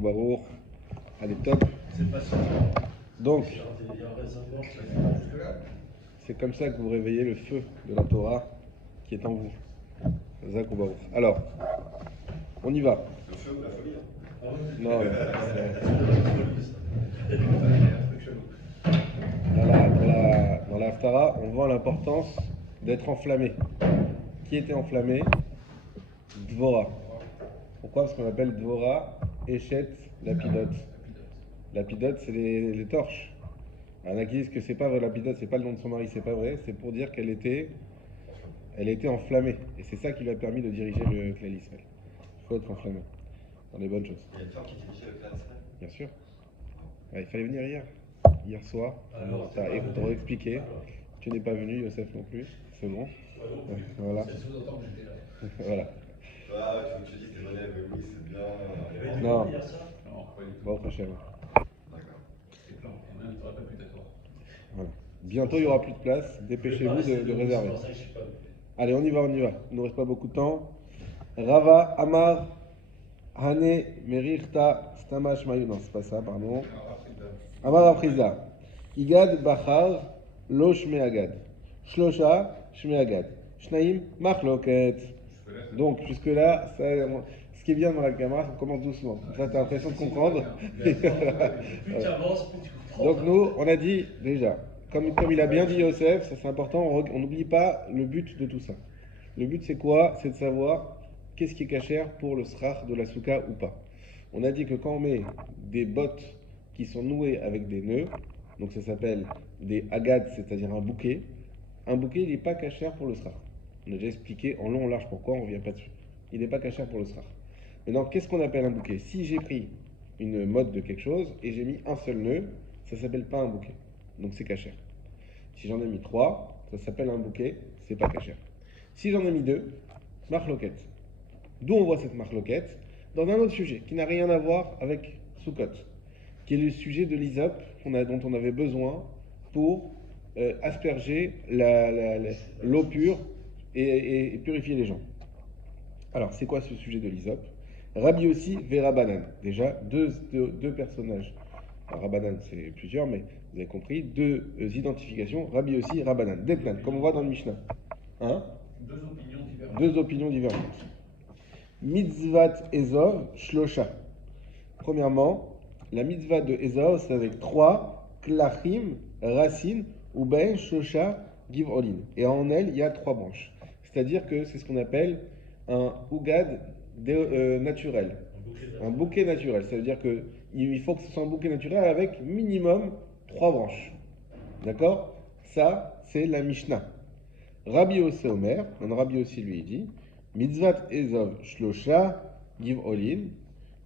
ou Baruch. Allez, top. C'est pas sûr. Donc, Il y a un raisonnement qui va jusque-là. c'est comme ça que vous réveillez le feu de la Torah qui est en vous. Zak ou Baruch. Alors, on y va. Le feu ou la folie, hein. Ah oui. Non, Il y a un truc chelou. dans la Haftara, on voit l'importance d'être enflammé. Qui était enflammé? Dvora. Pourquoi? Parce qu'on appelle Dvora Eshet Lapidot. Lapidot, c'est les torches. Il y en a qui disent que c'est pas vrai, Lapidot, c'est pas le nom de son mari, c'est pas vrai, c'est pour dire qu'elle était enflammée. Et c'est ça qui lui a permis de diriger le clan Israël. Il faut être enflammé dans les bonnes choses. Il y a une femme qui dirigeait le clan Israël. Bien sûr. Ouais, il fallait venir hier soir. Alors, On t'aurait expliqué. Tu n'es pas venu, Yosef non plus. C'est bon. Voilà. C'est sous-entend que j'étais là. Voilà. Ah, tu veux que je te dise que je relève, oui, c'est bien. Il y avait du Non. monde hier soir. Non, pas du tout. Bon, prochaine. D'accord. C'est plein. Et même, il ne faudra pas plus t'asseoir. Voilà. Bientôt, il n'y aura plus de place. Dépêchez-vous de réserver. C'est pour ça que je suis pas venu. Allez, on y va. Il ne nous reste pas beaucoup de temps. Rava, Amar, Hane, Merirta, Stamash, Mayu. Non, c'est pas ça, pardon. Amar Afrizda. Igad, Bachar, Lo Shme Agad. Shlosha, Shme Agad. Shnaim, Machloket. Donc, jusque-là, ce qui est bien dans la caméra, c'est qu'on commence doucement. Comme ça, tu as l'impression de comprendre. Plus tu avances, plus tu comprends. Donc, nous, on a dit déjà, comme il a bien dit Yosef, ça c'est important, on n'oublie pas le but de tout ça. Le but, c'est quoi? C'est de savoir qu'est-ce qui est cachère pour le srach de la souka ou pas. On a dit que quand on met des bottes qui sont nouées avec des nœuds, donc ça s'appelle des agad, c'est-à-dire un bouquet il n'est pas cachère pour le srach. On a déjà expliqué en long en large pourquoi, on ne revient pas dessus. Il n'est pas cachère pour le srach. Maintenant, qu'est-ce qu'on appelle un bouquet? Si j'ai pris une mode de quelque chose et j'ai mis un seul nœud, ça s'appelle pas un bouquet. Donc c'est cachère. Si j'en ai mis 3, ça s'appelle un bouquet, c'est pas cachère. Si j'en ai mis 2, marloquette. D'où on voit cette marloquette? Dans un autre sujet qui n'a rien à voir avec Sukkot, qui est le sujet de l'hysope dont on avait besoin pour asperger l'eau pure et purifier les gens. Alors, c'est quoi ce sujet de l'hysope? Rabbi Yossi et Rabbanan. Déjà, deux personnages. Alors, Rabbanan, c'est plusieurs, mais vous avez compris, deux identifications. Rabbi Yossi et Rabbanan. Des plaintes, comme on voit dans le Mishnah. Hein? Deux opinions divergentes. Mitzvat Ezov Shlosha. Premièrement, la mitzvah de Ezov, c'est avec 3 klachim, racines, ou ben Shlosha Givrolin. Et en elle, il y a 3 branches. C'est-à-dire que c'est ce qu'on appelle un ougad naturel. Un bouquet naturel. Ça veut dire qu'il faut que ce soit un bouquet naturel avec minimum 3 branches. D'accord? Ça, c'est la Mishnah. Rabbi Yossi Omer, Rabbi Yossi lui dit, Mitzvat Ezov Shlosha Givrolin,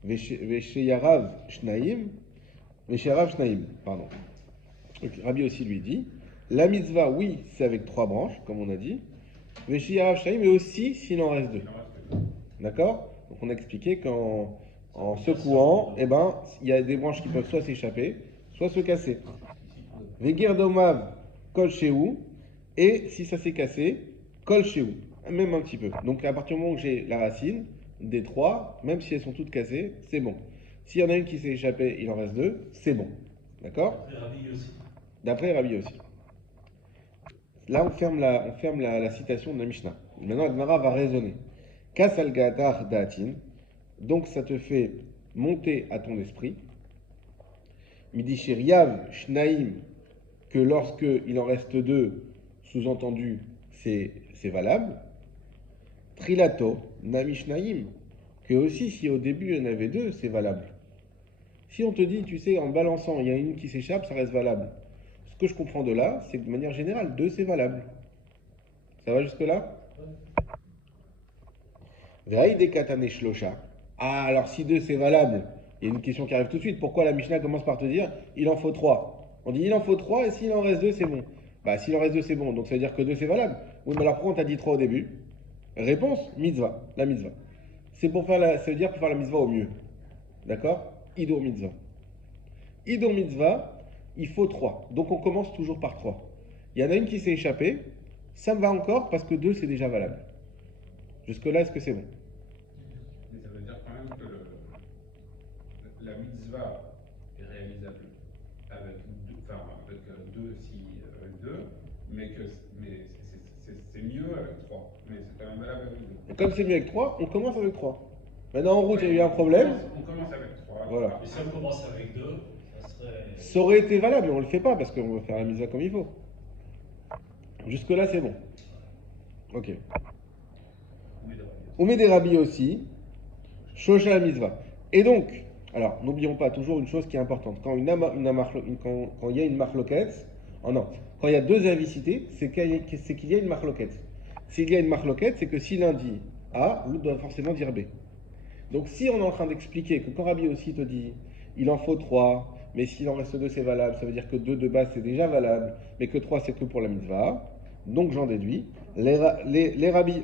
Vesheyarav Shnaim, pardon. Donc, Rabbi Yossi lui dit, la mitzvah, oui, c'est avec 3 branches, comme on a dit, Vesheyarav Shnaim, mais aussi s'il en reste 2. D'accord? Donc on a expliqué qu'en secouant, eh ben, il y a des branches qui peuvent soit s'échapper, soit se casser. Vegirdomav kol shehu, et si ça s'est cassé, kol shehu, même un petit peu. Donc à partir du moment où j'ai la racine des 3, même si elles sont toutes cassées, c'est bon. S'il y en a une qui s'est échappée, il en reste 2, c'est bon. D'accord? D'après Rabbi Yossi. Là, on ferme la citation de la Mishnah. Maintenant, Agmara va raisonner. Kasal gatar da'atin. Donc, ça te fait monter à ton esprit. Midishir yav shnaim. Que lorsque il en reste 2, sous-entendu, c'est valable. Trilato nami shnaim. Que aussi, si au début il y en avait 2, c'est valable. Si on te dit, tu sais, en balançant, il y a une qui s'échappe, ça reste valable. Ce que je comprends de là, c'est que de manière générale, 2 c'est valable. Ça va jusque-là? Ve'aïde katane shlosha. Ah, alors si 2 c'est valable, il y a une question qui arrive tout de suite. Pourquoi la Mishnah commence par te dire, il en faut 3? On dit, il en faut 3 et s'il en reste 2, c'est bon. Bah, s'il en reste 2, c'est bon. Donc ça veut dire que 2 c'est valable. Oui, mais alors pourquoi on t'a dit 3 au début? Réponse, mitzvah, la mitzvah. Ça veut dire pour faire la mitzvah au mieux. D'accord? Idur mitzvah. Idur mitzvah, il faut 3. Donc on commence toujours par 3. Il y en a une qui s'est échappée, ça me va encore parce que 2 c'est déjà valable. Jusque-là, est-ce que c'est bon? Mais ça veut dire quand même que la mitzvah est réalisable avec deux si avec deux, mais c'est mieux avec trois. Mais c'est quand même valable avec deux. Et comme c'est mieux avec 3, on commence avec 3. Maintenant en route, il y a eu un problème. On commence avec trois. Voilà. Mais si on commence avec 2, ça serait. Ça aurait été valable, mais on le fait pas parce qu'on veut faire la mitzvah comme il faut. Jusque-là, c'est bon. Ok. On met des rabis aussi. Shosha la mitzvah. Et donc, alors, n'oublions pas toujours une chose qui est importante. Quand il y a une marloquette, oh non, quand il y a deux avis cités, c'est qu'il y a une marloquette. S'il y a une marloquette, c'est que si l'un dit A, l'autre doit forcément dire B. Donc si on est en train d'expliquer que quand Rabbi aussi te dit il en faut 3, mais s'il en reste 2 c'est valable, ça veut dire que 2 de base c'est déjà valable, mais que 3 c'est que pour la mitzvah, donc j'en déduis, les rabbis,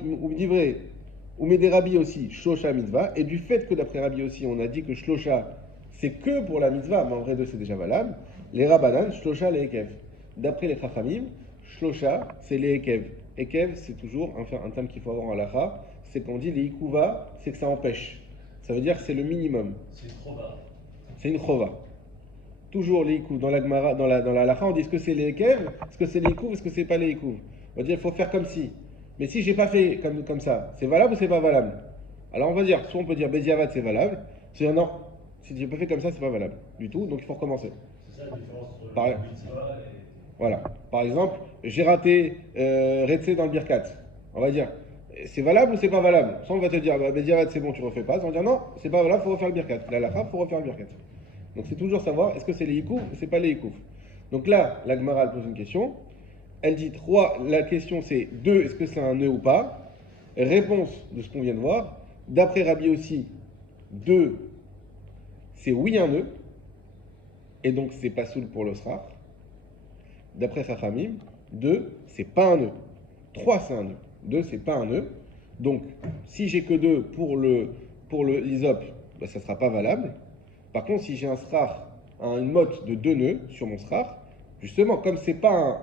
ou mais des rabbis aussi, shlosha mitzvah, et du fait que d'après Rabbi aussi on a dit que shlosha c'est que pour la mitzvah, mais en vrai 2 c'est déjà valable, les rabbanan, shlosha les ekev. D'après les chachamim, shlosha c'est les ekev. Ekev c'est toujours un terme qu'il faut avoir en halakha, c'est qu'on dit les ikuva, c'est que ça empêche. Ça veut dire que c'est le minimum. C'est trop bas. C'est une chova. Toujours les ikuv. Dans la Gemara, dans la halakha, on dit est-ce que c'est les ekev, est-ce que c'est les ikuv, est-ce que c'est pas les ikuv. On va dire il faut faire comme si. Mais si j'ai pas fait comme ça, c'est valable ou c'est pas valable? Alors on va dire, soit on peut dire Bediavad c'est valable, soit non, si j'ai pas fait comme ça, c'est pas valable du tout, donc il faut recommencer. C'est ça la différence entre Pareil. le mitzvah et. Voilà. Par exemple, j'ai raté Retsé dans le Birkat. On va dire, c'est valable ou c'est pas valable? Soit on va te dire, bah, Bediavad c'est bon, tu refais pas. Soit on va dire, non, c'est pas valable, faut refaire le Birkat. La halakha, faut refaire le Birkat. Donc c'est toujours savoir, est-ce que c'est les Yikouf ou c'est pas les Yikouf. Donc là, la Gemara elle pose une question. Elle dit 3, la question c'est 2, est-ce que c'est un nœud ou pas? Réponse de ce qu'on vient de voir. D'après Rabbi aussi, 2, c'est oui un nœud. Et donc c'est pas soul pour le srach. D'après Chachamim, 2, c'est pas un nœud. 3, c'est un nœud. 2, c'est pas un nœud. Donc, si j'ai que 2 pour l'isop, bah, ça ne sera pas valable. Par contre, si j'ai un srach, une motte de 2 nœuds sur mon srach, justement, comme c'est pas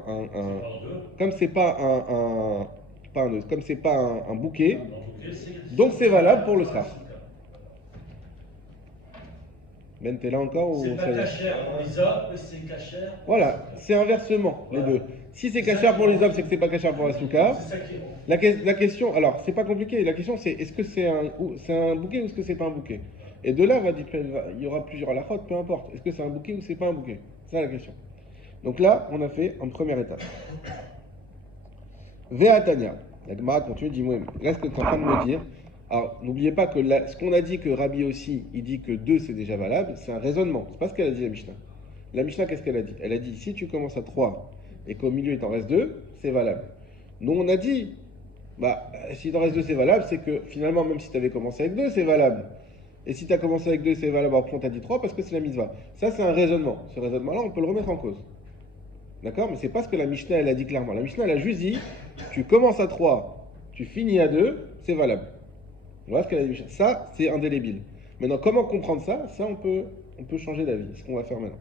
comme c'est pas pas un nœud, comme c'est pas un bouquet, donc c'est valable pour le srach. Ben, t'es là encore ou C'est ça pas y est? cachère pour l'isop, c'est cachère. Voilà, c'est inversement les deux. Si c'est cachère pour les hommes, c'est que c'est pas cachère pour la souka. C'est ça qui est bon. La question, alors c'est pas compliqué. La question c'est est-ce que c'est un bouquet ou est-ce que c'est pas un bouquet? Et de là, il y aura plusieurs halakhot, peu importe. Est-ce que c'est un bouquet ou c'est pas un bouquet? C'est ça la question. Donc là, on a fait en première étape. Ve'atania. La Gemara continue, dis-moi, là ce que tu es en train de me dire. Alors, n'oubliez pas que ce qu'on a dit que Rabbi aussi, il dit que 2 c'est déjà valable, c'est un raisonnement. C'est pas ce qu'elle a dit la Mishnah. La Mishnah, qu'est-ce qu'elle a dit? Elle a dit si tu commences à 3 et qu'au milieu il t'en reste 2, c'est valable. Nous on a dit, bah, si il t'en reste 2, c'est valable, c'est que finalement, même si tu avais commencé avec 2, c'est valable. Et si tu as commencé avec 2, c'est valable, après on t'a dit 3 parce que c'est la mitzvah. Ça, c'est un raisonnement. Ce raisonnement-là, on peut le remettre en cause. D'accord? Mais c'est pas ce que la Mishnah, elle a dit clairement. La Mishnah, elle a juste dit tu commences à 3, tu finis à 2, c'est valable. Voilà ce qu'elle a dit. Ça, c'est indélébile. Maintenant, comment comprendre ça? Ça, on peut changer d'avis. C'est ce qu'on va faire maintenant.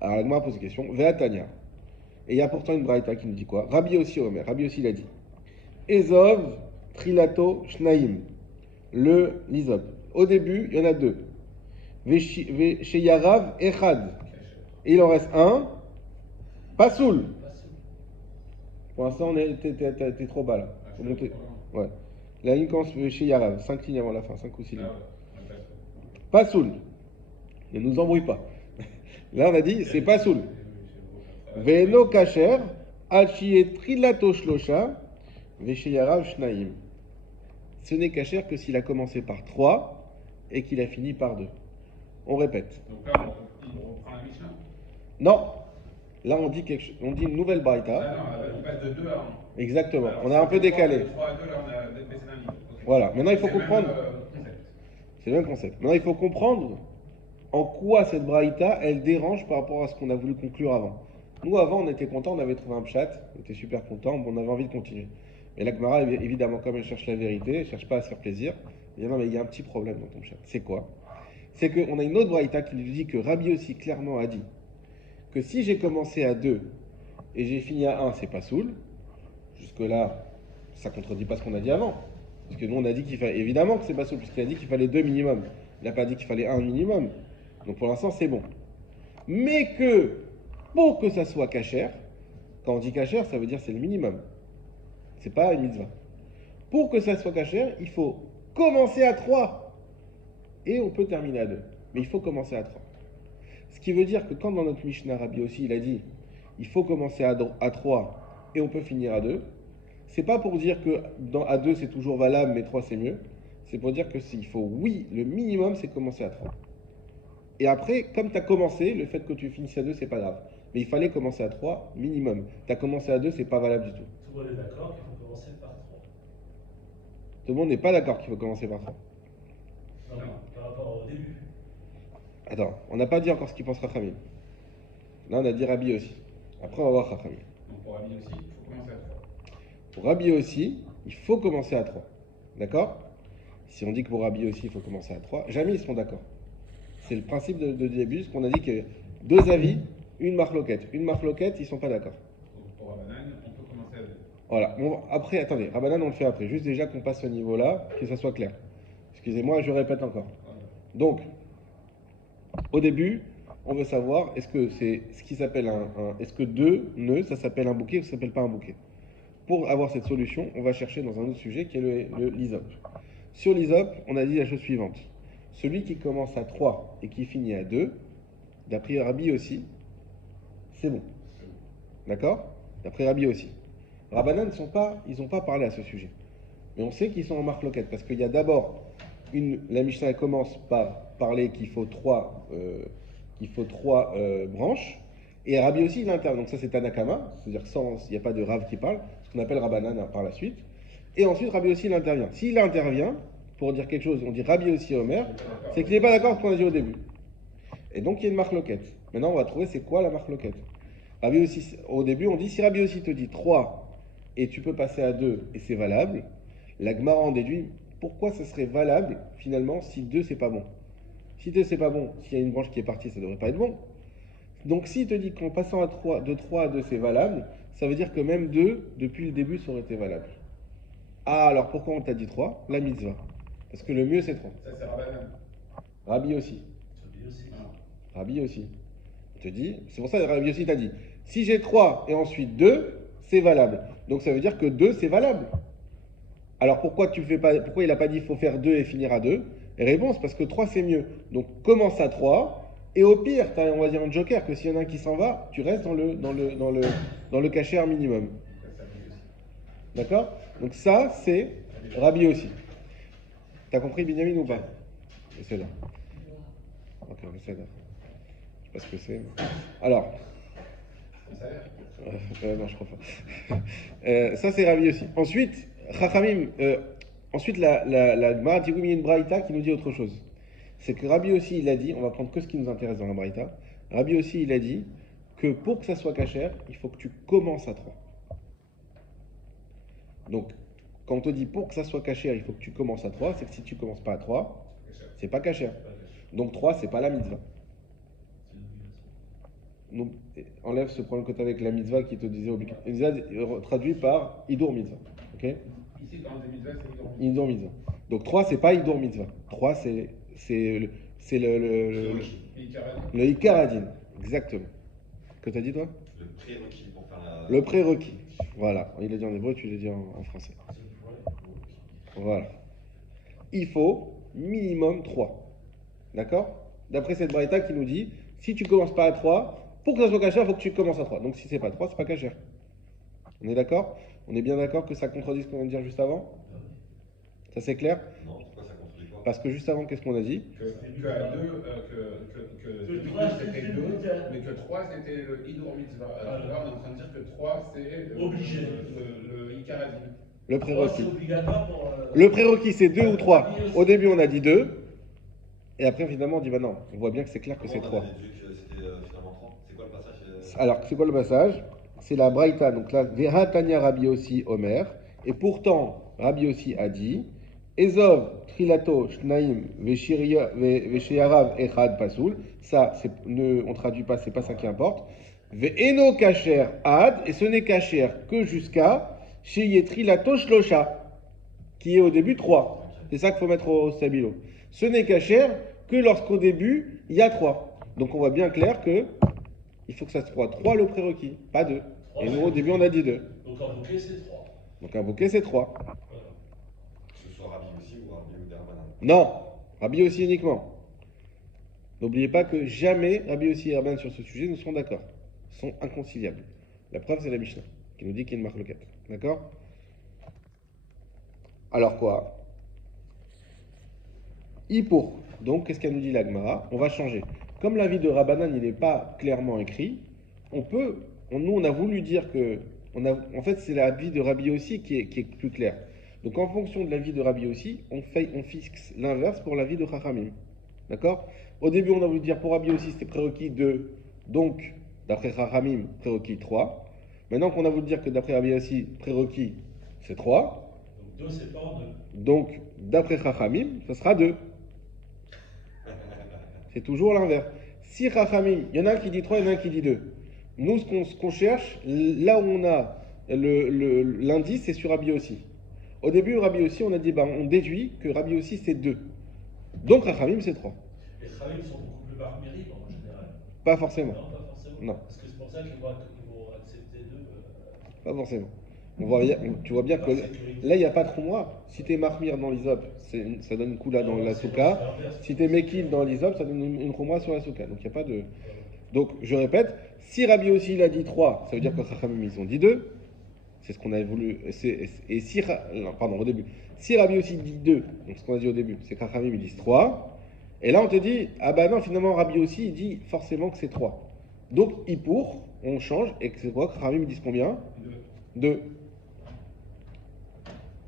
Alors, la Gemara pose une question. Ve'atania. Et il y a pourtant une braïta qui nous dit quoi? Rabbi aussi, Omer. Rabbi aussi, il a dit Ezov, Trilato, Shnaim. L'Izov. Au début, il y en a 2. Vesheyarav, Echad. Et il en reste un. Pasoul. Pour l'instant, t'es trop bas là. Faut monter. Ouais. La ligne commence chez Yarav, 5 lignes avant la fin, 5 ou 6 lignes. Pas soul. Ne nous embrouille pas. Là, on a dit, c'est pas soul. Veno kacher, alchie trilato shlosha, veshe Yarav shnaim. Ce n'est kacher que s'il a commencé par 3 et qu'il a fini par 2. On répète. Donc là, on reprend la Mishnah. Non. Là, on dit une nouvelle braïta. Ah non, on passe de 2 à 1. Exactement. Alors, on a un peu décalé. De 3 à 2, là, on a baissé d'un niveau. Okay. Voilà. Maintenant, il faut C'est comprendre. C'est le même concept. Maintenant, il faut comprendre en quoi cette braïta, elle dérange par rapport à ce qu'on a voulu conclure avant. Nous, avant, on était contents, on avait trouvé un pshat, on était super contents, on avait envie de continuer. Mais la Gemara, évidemment, comme elle cherche la vérité, elle ne cherche pas à se faire plaisir, elle dit non, mais il y a un petit problème dans ton pshat. C'est quoi? C'est qu'on a une autre braïta qui nous dit que Rabbi aussi clairement a dit que si j'ai commencé à 2 et j'ai fini à 1, c'est pas soul. Jusque-là, ça contredit pas ce qu'on a dit avant. Parce que nous, on a dit qu'il fallait, évidemment que c'est pas soul, puisqu'il a dit qu'il fallait 2 minimum. Il n'a pas dit qu'il fallait 1 minimum. Donc pour l'instant, c'est bon. Mais que pour que ça soit cachère, quand on dit cachère, ça veut dire c'est le minimum. C'est pas une mitzvah. Pour que ça soit cachère, il faut commencer à 3. Et on peut terminer à 2. Mais il faut commencer à 3. Ce qui veut dire que quand dans notre Mishnah, Rabbi aussi, il a dit il faut commencer à 3 et on peut finir à 2, c'est pas pour dire que à 2 c'est toujours valable mais 3 c'est mieux. C'est pour dire que s'il faut, oui, le minimum c'est commencer à 3. Et après, comme tu as commencé, le fait que tu finisses à 2, c'est pas grave. Mais il fallait commencer à 3 minimum. Tu as commencé à 2, c'est pas valable du tout. Tout le monde est d'accord qu'il faut commencer par 3. Tout le monde n'est pas d'accord qu'il faut commencer par 3. Non, mais par rapport au début. Attends, on n'a pas dit encore ce qu'il pense Rachamim. Là, on a dit Rabbi aussi. Après, on va voir Rachamim. Donc pour Rabbi aussi, il faut commencer à 3. Pour Rabbi aussi, il faut commencer à 3. D'accord? Si on dit que pour Rabbi aussi, il faut commencer à 3, jamais ils seront d'accord. C'est le principe de début, ce qu'on a dit que 2 avis, une marloquette. Une marloquette, ils ne sont pas d'accord. Donc pour Rabbanan, on peut commencer à 2. Voilà. Bon, après, attendez, Rabbanan, on le fait après. Juste déjà qu'on passe au niveau-là, que ça soit clair. Excusez-moi, je répète encore. Voilà. Donc, au début, on veut savoir, est-ce que c'est ce qui s'appelle est-ce que 2 nœuds, ça s'appelle un bouquet ou ça s'appelle pas un bouquet? Pour avoir cette solution, on va chercher dans un autre sujet qui est l'isop. Sur l'isop, on a dit la chose suivante. Celui qui commence à 3 et qui finit à 2, d'après Rabbi aussi, c'est bon. D'accord? D'après Rabbi aussi. Rabbanan, ils n'ont pas parlé à ce sujet. Mais on sait qu'ils sont en marloquette parce qu'il y a d'abord la Mishnah commence par parler qu'il faut 3 branches. Et Rabbi aussi, il intervient. Donc ça, c'est Tanakama, c'est-à-dire il n'y a pas de Rav qui parle, ce qu'on appelle Rabbanan par la suite. Et ensuite, Rabbi aussi, il intervient. S'il intervient, pour dire quelque chose, on dit Rabbi aussi Omer, c'est qu'il n'est pas d'accord avec ce qu'on a dit au début. Et donc, il y a une marloquette. Maintenant, on va trouver c'est quoi la marloquette. Rabbi aussi, au début, on dit si Rabbi aussi te dit 3 et tu peux passer à 2 et c'est valable, la Gemara en déduit pourquoi ça serait valable finalement si 2 c'est pas bon. Si 2 c'est pas bon, s'il y a une branche qui est partie, ça devrait pas être bon. Donc s'il te dit qu'en passant de 3 à 2 c'est valable, ça veut dire que même 2, depuis le début, ça aurait été valable. Ah, alors pourquoi on t'a dit 3? La mitzvah. Parce que le mieux c'est 3. Ça, c'est Rabbanan. Rabbi aussi. Celui aussi. Rabbi aussi. Il te dit, c'est pour ça que Rabbi aussi t'a dit, si j'ai 3 et ensuite 2, c'est valable. Donc ça veut dire que 2 c'est valable. Alors pourquoi il n'a pas dit il faut faire 2 et finir à 2? Et réponse, parce que 3 c'est mieux. Donc commence à 3. Et au pire, tu as, on va dire, un joker, que s'il y en a un qui s'en va, tu restes dans le cachère minimum. Ça, Rabbi aussi. D'accord? Donc ça, c'est Rabbi aussi. T'as compris, Binyamin, ou pas? C'est là. Ok, c'est là. Je sais pas ce que c'est. Alors. Ça a l'air. Non, je crois pas. Ça, c'est Rabbi aussi. Ensuite, Chachamim, ensuite, la Gemara dit oui, mais il y a une braïta qui nous dit autre chose. C'est que Rabbi aussi, il a dit, on va prendre que ce qui nous intéresse dans la braïta. Rabbi aussi, il a dit que pour que ça soit cachère, il faut que tu commences à 3. Donc, quand on te dit pour que ça soit cachère, il faut que tu commences à 3, c'est que si tu commences pas à 3, c'est pas cachère. Donc 3, c'est pas la mitzvah. Donc, enlève ce problème que tu as avec la mitzvah qui te disait obligatoire. Traduit par Idur mitzvah. Ok? Ici, dans les mitzvahs, c'est Idur. Idur mitzvah. Donc 3, c'est pas Idur mitzvah. 3, c'est le Ikaradin. Exactement. Que tu as dit toi? Le prérequis pour faire la. Le prérequis. Voilà. Il a dit en hébreu, tu l'as dit en français. Voilà. Il faut minimum 3. D'accord? D'après cette braïta qui nous dit, si tu commences pas à 3, pour que ça soit cachère, il faut que tu commences à 3. Donc si c'est pas 3, c'est pas cachère. On est d'accord? On est bien d'accord que ça contredit ce qu'on vient de dire juste avant? Ça c'est clair? Non, pourquoi ça contredit quoi? Parce que juste avant, qu'est-ce qu'on a dit? Que à 2, que 2 c'était 2, mais que 3 c'était le Idur mitzvah. Alors là, on est en train de dire que 3 c'est Obligé. le Ikaradin. Le prérequis. C'est obligatoire pour. Le prérequis, c'est 2 ou 3. Au début, on a dit 2. Et après, finalement, on dit, bah non, on voit bien que c'est clair que c'est 3. On avait dit que c'était finalement 30. C'est quoi le passage? Alors, c'est quoi le passage? C'est la braïta. Donc là, Veha Tanya Rabbi aussi Omer. Et pourtant, Rabbi aussi a dit, Ezov Trilato Shnaim Vesheyarav Echad Pasoul. Ça, on traduit pas, c'est pas ça qui importe. Ve'eno Kacher Ad. Et ce n'est Kacher que jusqu'à Sheye Trilato Shlosha, qui est au début 3. C'est ça qu'il faut mettre au stabilo. Ce n'est Kacher que lorsqu'au début, il y a 3. Donc on voit bien clair que il faut que ça soit 3 le prérequis, pas 2. Et nous, au début, on a dit 2. Donc un bouquet, c'est 3. Donc un bouquet, c'est 3. Voilà. Que ce soit Rabbi aussi ou Rabbi ou Derbanan. Non, Rabbi aussi uniquement. N'oubliez pas que jamais Rabbi aussi et Rabban sur ce sujet ne sont d'accord. Ils sont inconciliables. La preuve, c'est la Mishnah, qui nous dit qu'il y a une marloquette. D'accord? Alors quoi? Pour. Donc, qu'est-ce qu'elle nous dit la Gemara? On va changer. Comme l'avis de Rabbanan, il n'est pas clairement écrit, nous, on a voulu dire que, en fait, c'est l'avis de Rabbi aussi qui est plus clair. Donc, en fonction de l'avis de Rabbi aussi, on fixe l'inverse pour l'avis de Chachamim. D'accord? Au début, on a voulu dire pour Rabbi aussi, c'était prérequis 2, donc, d'après Chachamim, prérequis 3. Maintenant qu'on a voulu dire que d'après Rabbi aussi, prérequis, c'est 3. Donc 2, c'est pas en 2. Donc, d'après Chachamim, ça sera 2. C'est toujours l'inverse. Si Chachamim, il y en a un qui dit 3, il y en a un qui dit 2. Nous, ce qu'on cherche, là où on a l'indice, c'est sur Rabbi aussi. Au début, Rabbi aussi, on a dit, on déduit que Rabbi aussi, c'est 2. Donc, Chachamim, c'est 3. Les Khamim sont beaucoup plus marmériques en général. Pas forcément. Non, pas forcément. Non. Parce que c'est pour ça qu'ils vont accepter 2. Pas forcément. Tu vois bien que là, il n'y a pas trop moi. Si tu es marmire dans l'isop, ça donne une coula dans la souka. Si tu es mekil dans l'isop, ça donne une chouma sur la souka. Donc, il n'y a pas de. Donc, je répète, si Rabbi aussi il a dit 3, ça veut dire que Chachamim ils ont dit 2. C'est ce qu'on avait voulu. Et si. Non, pardon, au début. Si Rabbi aussi dit 2, donc ce qu'on a dit au début, c'est que Chachamim ils disent 3. Et là, on te dit, ah bah non, finalement, Rabbi aussi il dit forcément que c'est 3. Donc, on change, et c'est quoi que Chachamim ils disent combien? 2.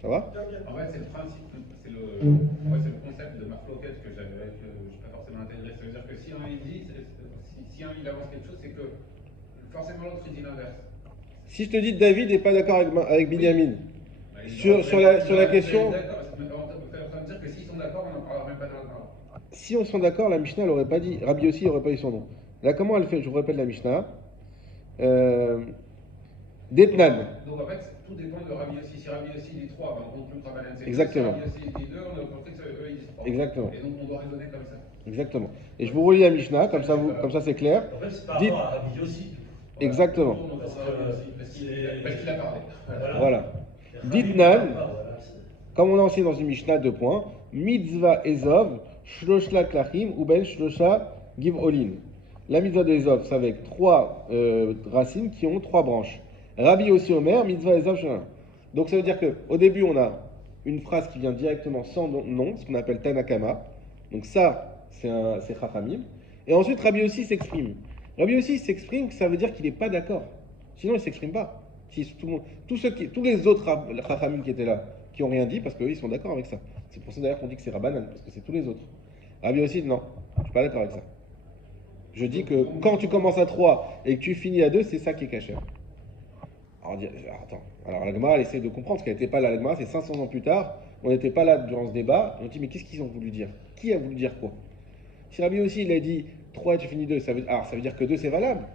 Ça va? En fait, c'est le principe, c'est le concept de marloquette que je n'ai pas forcément intégré. Ça veut dire que si un il dit, si un il avance quelque chose, c'est que forcément l'autre il dit l'inverse. Si je te dis David n'est pas d'accord avec Binyamin, sur la question. Ça veut dire que s'ils sont d'accord, on n'en parlera même pas dans la parole. Si on sont d'accord, la Mishnah l'aurait pas dit. Rabbi aussi n'aurait pas eu son nom. Là, comment elle fait? Je vous répète la Mishnah. Detnan. Donc en fait, tout dépend de Rabbi aussi. Si Rabbi aussi dit 3, on conclut que Rabbanan c'est 2. Exactement. Si Rabbi aussi dit 2, on a compris qu'eux ils disent 3. Exactement. Et donc on doit raisonner comme ça. Exactement. Et je vous relis la Mishnah, comme ça c'est clair. En fait, c'est par Dites- rapport à Rabbi aussi. Exactement. On doit Parce Rabbi que aussi, parce qu'il a parlé. Voilà. Les Dites Khamim, Nan. voilà, Comme on a enseigné dans une Mishnah, 2 points. Mitzvah Ezov, Shloshla Klachim, ou Ben Shlosha Giv'olin. La mitzvah de Ezov, c'est avec 3 racines qui ont 3 branches. Rabbi aussi Omer, Mitzvah Ezov, Shana. Donc ça veut dire qu'au début, on a une phrase qui vient directement sans nom, ce qu'on appelle Tanakama. Donc ça, c'est Chachamim. Et ensuite, Rabbi aussi s'exprime. Rabbi aussi s'exprime, ça veut dire qu'il n'est pas d'accord. Sinon, il ne s'exprime pas. Si tous les autres Chachamim qui étaient là, qui n'ont rien dit, parce qu'eux, ils sont d'accord avec ça. C'est pour ça d'ailleurs qu'on dit que c'est Rabbanan, parce que c'est tous les autres. Rabbi aussi, non, je ne suis pas d'accord avec ça. Je dis que quand tu commences à 3 et que tu finis à 2, c'est ça qui est caché. Alors la Gemara, elle essaie de comprendre, parce qu'elle n'était pas là. La Gemara, c'est 500 ans plus tard, on n'était pas là durant ce débat, et on dit, mais qu'est-ce qu'ils ont voulu dire? Qui a voulu dire quoi? Si Rabbi aussi, il a dit 3 et tu finis 2, ça veut dire que 2 c'est valable.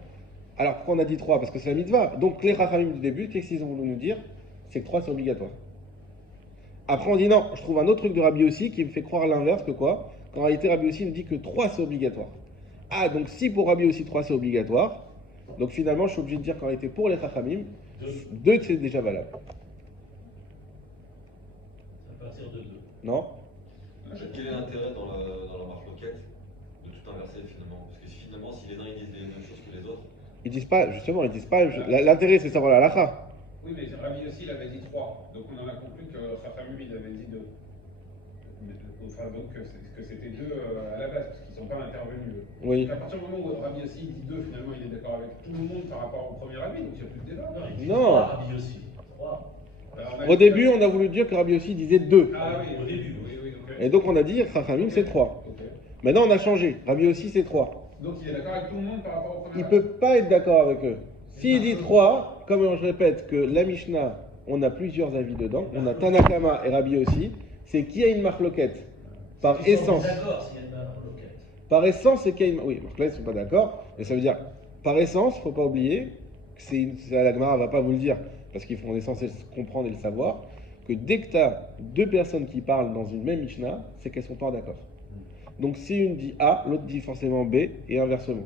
Alors pourquoi on a dit 3? Parce que c'est la mitzvah. Donc les Chachamim du début, qu'est-ce qu'ils ont voulu nous dire? C'est que 3 c'est obligatoire. Après on dit non, je trouve un autre truc de Rabbi aussi qui me fait croire l'inverse que quoi? Qu'en réalité Rabbi aussi nous dit que 3 c'est obligatoire. Ah donc si pour Rabbi aussi 3 c'est obligatoire, donc finalement je suis obligé de dire qu'en réalité pour les Chachamim, 2 c'est déjà valable. C'est à partir de 2. Non? Quel est l'intérêt dans la marloquette de tout inverser finalement? Parce que finalement, si les uns ils disent les mêmes choses que les autres, Ils disent pas, justement, ils disent pas. L'intérêt c'est savoir la halakha. Oui, mais Rabbi aussi, il avait dit 3. Donc on en a conclu que Chachamim, il avait dit 2. Enfin, donc que c'était 2 à la base, parce qu'ils ne sont pas intervenus. Oui. Donc, à partir du moment où Rabbi aussi dit 2, finalement, il est d'accord avec tout le monde par rapport au premier Rabbi, donc il n'y a plus de débat. Non, il dit Non. 3, Rabbi aussi. 3. Au début, on a voulu dire que Rabbi aussi disait 2. Ah oui, Au début, oui, ok. Et donc on a dit Chachamim c'est 3. Ok. Maintenant on a changé. Rabbi aussi c'est 3. Donc il est d'accord avec tout le monde par rapport au premier Il ne Rabbi. peut pas être d'accord avec eux. S'il dit 3, comme je répète que la Mishnah, on a plusieurs avis dedans. On a Tanakama et Rabbi aussi. C'est qui a une marloquette par Ils sont essence. d'accord s'il y a une marloquette. Par essence, c'est qu'il y a une. Oui, donc là ils ne sont pas d'accord. Mais ça veut dire, par essence, il ne faut pas oublier que la Gemara ne va pas vous le dire, parce qu'ils est censé comprendre et le savoir, que dès que tu as 2 personnes qui parlent dans une même Mishnah, c'est qu'elles ne sont pas d'accord. Donc si une dit A, l'autre dit forcément B, et inversement.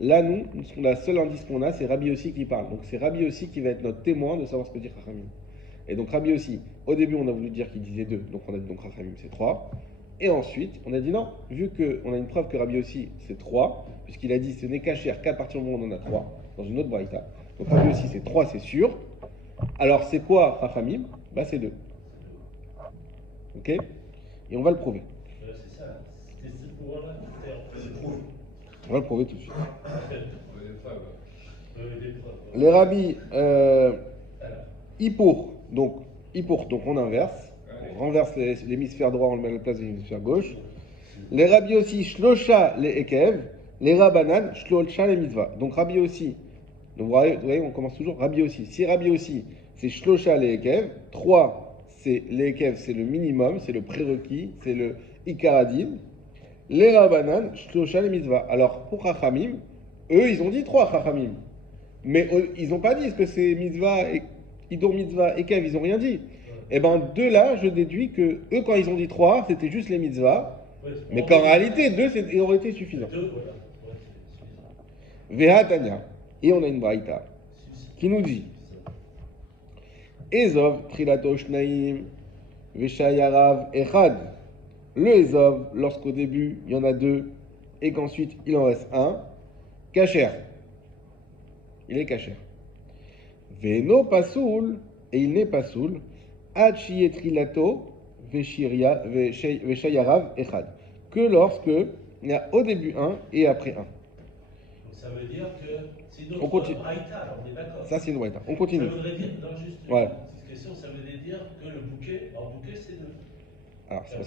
Là, nous, la seule indice qu'on a, c'est Rabbi Yossi qui parle. Donc c'est Rabbi Yossi qui va être notre témoin de savoir ce que dit Chachamim. Et donc Rabbi Yossi, au début, on a voulu dire qu'il disait 2, donc on a dit donc Chachamim c'est 3. Et ensuite, on a dit non, vu qu'on a une preuve que Rabbi Yossi c'est 3, puisqu'il a dit ce n'est cachère qu'à partir du moment où on en a 3, dans une autre braïta. Donc Rabbi Yossi c'est 3, c'est sûr. Alors c'est quoi Chachamim? Bah c'est 2. Ok? Et on va le prouver. C'est ça. C'est ce pouvoir-là. C'est prouvé. On va le prouver tout de suite. Des preuves. Les rabbis Alors, Hippour, donc on inverse. On renverse l'hémisphère droit, on le met à la place de l'hémisphère gauche. Les rabbis aussi Shlosha les Ekev, les Rabbanan Shlosha les Mitzvah. Donc Rabbi aussi, donc vous voyez, on commence toujours Rabbi aussi. Si Rabbi aussi, c'est Shlosha les Ekev, 3 c'est les Ekev, c'est le minimum, c'est le prérequis, c'est le Ikaradin. Les Rabbanan Shlosha les Mitzvah. Alors pour Chachamim, eux ils ont dit 3 Chachamim. Mais ils n'ont pas dit ce que c'est Mitzvah, Idur Mitzvah, Ekev, ils n'ont rien dit. Et bien de là, je déduis que eux, quand ils ont dit 3, c'était juste les mitzvahs, ouais, c'est mais bon. qu'en réalité, 2 aurait été suffisant. Deux, voilà. Ouais, c'est suffisant. Veha Tanya. Et on a une braïta qui nous dit Ezov, Trilato Shnaim, Veshayarav, Echad. Le Ezov, lorsqu'au début, il y en a 2, et qu'ensuite, il en reste un, Kacher. Il est Kacher. Veno Pasoul, et il n'est pas soul. Hachi et Trilato, Veshayarav, Echad. Que lorsque il y a au début 1 et après 1. Donc ça veut dire que c'est On notre continue. braïta, alors on est d'accord. Ça, c'est une braïta. On continue. Ça voudrait dire, non, juste une Ouais. petite question, ça veut dire que le bouquet, en bouquet, c'est 2. Alors, c'est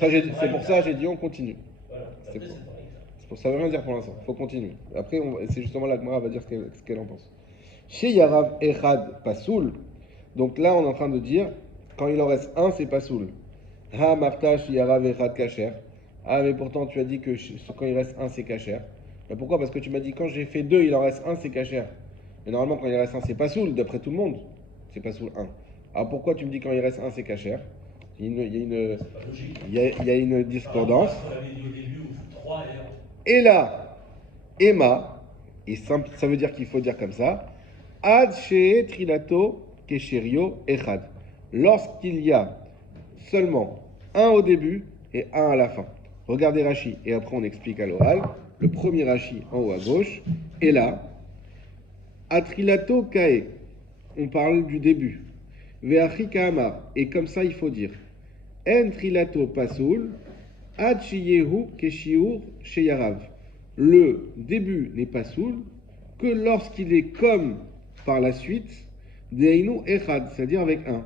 pour ça que j'ai dit on continue. Voilà, C'est après pour- c'est braïta. C'est pour ça, ça veut rien dire pour l'instant. Il faut continuer. Après, c'est justement la Gemara va dire ce qu'elle en pense. Chez Yarav Echad Pasoul, donc là, on est en train de dire, quand il en reste un, c'est Pasoul. Ha Martash Yarav Echad Kacher. Ah, mais pourtant, tu as dit que quand il reste un, c'est Kacher. Mais pourquoi? Parce que tu m'as dit, quand j'ai fait 2, il en reste un, c'est Kacher. Mais normalement, quand il reste un, c'est Pasoul, d'après tout le monde. C'est Pasoul 1. Alors pourquoi tu me dis quand il reste un, c'est Kacher? Il y a une, C'est pas logique. il y a une discordance. On l'avait dit au début, où 3 et 1. Et là, Emma, et ça veut dire qu'il faut dire comme ça, Ad Shee Trilato Kesherio Echad. Lorsqu'il y a seulement un au début et un à la fin. Regardez Rashi, et après on explique à l'oral. Le premier Rashi en haut à gauche, et là, Atrilato Kae, on parle du début. Veachi Kaamar, et comme ça il faut dire, En Trilato Pasoul, Ad Shiyehu Keshiur Sheyarav. Le début n'est pas soul que lorsqu'il est comme par la suite, Deinu Echad, c'est-à-dire avec un.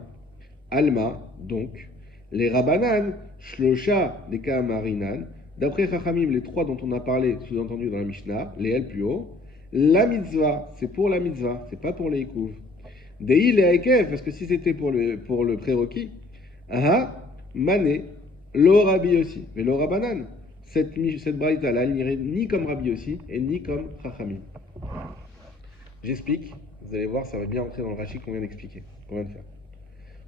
Alma, donc, les Rabbanan, Shlosha, les Kaamarinan, d'après Chachamim, les 3 dont on a parlé, sous-entendu dans la Mishnah, les L plus haut, la mitzvah, c'est pour la mitzvah, c'est pas pour les Ikouv. Dei les Akev, parce que si c'était pour le prérequis, aha, mané, lo Rabbi aussi, mais lo Rabbanan. Cette braïta là, elle n'irait ni comme Rabbi aussi et ni comme Chachamim. J'explique, vous allez voir, ça va bien entrer dans le Rashi qu'on vient d'expliquer, qu'on vient de faire.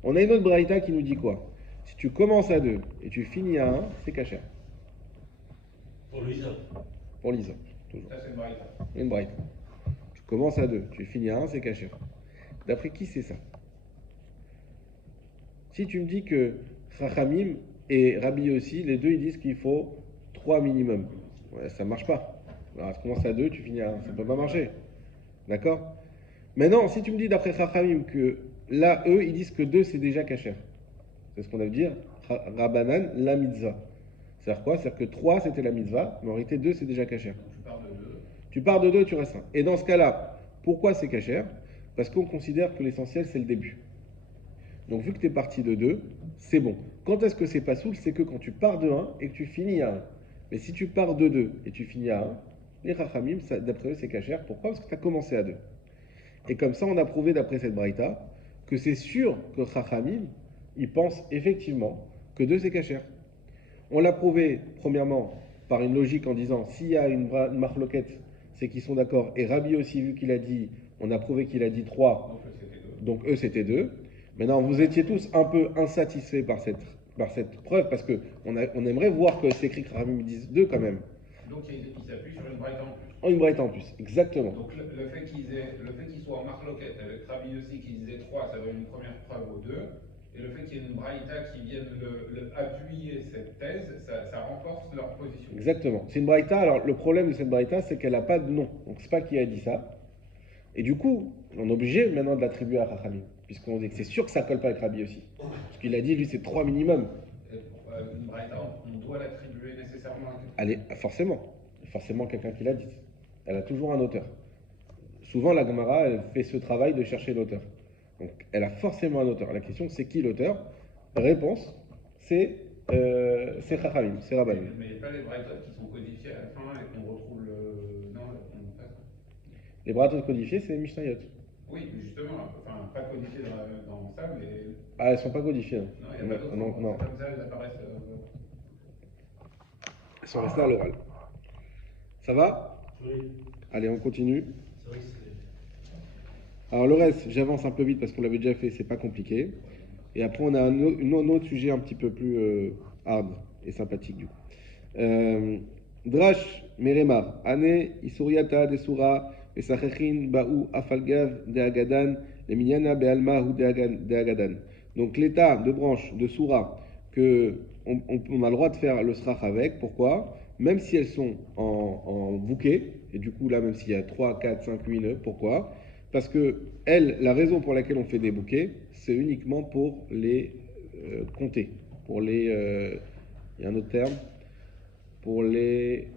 On a une autre braïta qui nous dit quoi? Si tu commences à 2 et tu finis à 1, c'est kasher. Pour l'isop. Pour l'isop, toujours. Ça, c'est une braïta. Une braïta. Tu commences à 2, tu finis à 1, c'est kasher. D'après qui c'est ça? Si tu me dis que Chachamim et Rabbi aussi, les deux ils disent qu'il faut 3 minimum. Ouais, ça marche pas. Alors, tu commences à 2, tu finis à 1. Ça peut pas marcher. D'accord? Maintenant, si tu me dis d'après Chachamim que là, eux, ils disent que 2 c'est déjà kasher. C'est ce qu'on a dire Rabbanan, la mitzvah. C'est-à-dire quoi? C'est-à-dire que 3 c'était la mitzvah, mais en réalité 2 c'est déjà kasher. Donc, tu pars de 2. Tu pars de 2, tu restes 1. Et dans ce cas-là, pourquoi c'est kasher? Parce qu'on considère que l'essentiel c'est le début. Donc vu que tu es parti de 2, c'est bon. Quand est-ce que c'est pas soul? C'est que quand tu pars de 1 et que tu finis à 1. Mais si tu pars de 2 et tu finis à 1, les Chachamim, d'après eux, c'est kasher. Pourquoi? Parce que tu as commencé à 2. Et comme ça, on a prouvé d'après cette braïta que c'est sûr que Chachamim, ils pensent effectivement que 2 c'est kasher. On l'a prouvé, premièrement, par une logique en disant s'il y a une marloquette, c'est qu'ils sont d'accord. Et Rabbi aussi, vu qu'il a dit, on a prouvé qu'il a dit 3, Donc, c'était 2. donc eux c'était 2. Maintenant, vous étiez tous un peu insatisfaits par par cette preuve, parce qu'on aimerait voir que c'est écrit que Chachamim disent 2 quand même. Donc il s'appuie sur une braïta en plus. En une braïta en plus, exactement. Donc le fait qu'il soit en marloquette avec Rabbi Yossi qui disait 3, ça donne une première preuve aux 2. Et le fait qu'il y ait une braïta qui vienne appuyer cette thèse, ça renforce leur position. Exactement. C'est une braïta. Alors le problème de cette braïta, c'est qu'elle n'a pas de nom. Donc c'est pas qui a dit ça. Et du coup, on est obligé maintenant de l'attribuer à Chachamim, puisqu'on dit que c'est sûr que ça colle pas avec Rabbi aussi. Parce qu'il a dit, lui, c'est 3 minimum. Et une braïta, on doit l'attribuer nécessairement à quelqu'un. Allez, forcément quelqu'un qui l'a dit. Elle a toujours un auteur. Souvent, la Gemara, elle fait ce travail de chercher l'auteur. Donc, elle a forcément un auteur. La question, c'est qui l'auteur? Réponse, c'est Chachamim, c'est Rabbanim. Mais il n'y a pas les braïtas qui sont codifiées à la fin et qu'on retrouve le. Non, on ne pas ça. Les braïtot codifiés, c'est les Mishnayot. Oui, mais justement, enfin, pas codifiées dans ça, mais. Ah, elles sont pas codifiées. Non, il n'y a pas d'autres. Non. Comme ça, elles apparaissent. Elles sont restées à l'oral. Ça va? Oui, Allez, on continue. c'est vrai que c'est. Alors le reste, j'avance un peu vite parce qu'on l'avait déjà fait, c'est pas compliqué. Et après, on a un autre sujet un petit peu plus hard et sympathique du coup. Drash Meremar, Ane Isuriata de Sura, Esachechin Baou Afalgav de Agadan, les Minyana Bealma ou de Agadan. Donc l'état de branche de Sura que on a le droit de faire le srach avec, pourquoi? Même si elles sont en bouquet, et du coup là, même s'il y a 3, 4, 5, 8 nœuds, pourquoi? Parce que la raison pour laquelle on fait des bouquets, c'est uniquement pour les compter. Pour les. Il y a un autre terme. Pour les.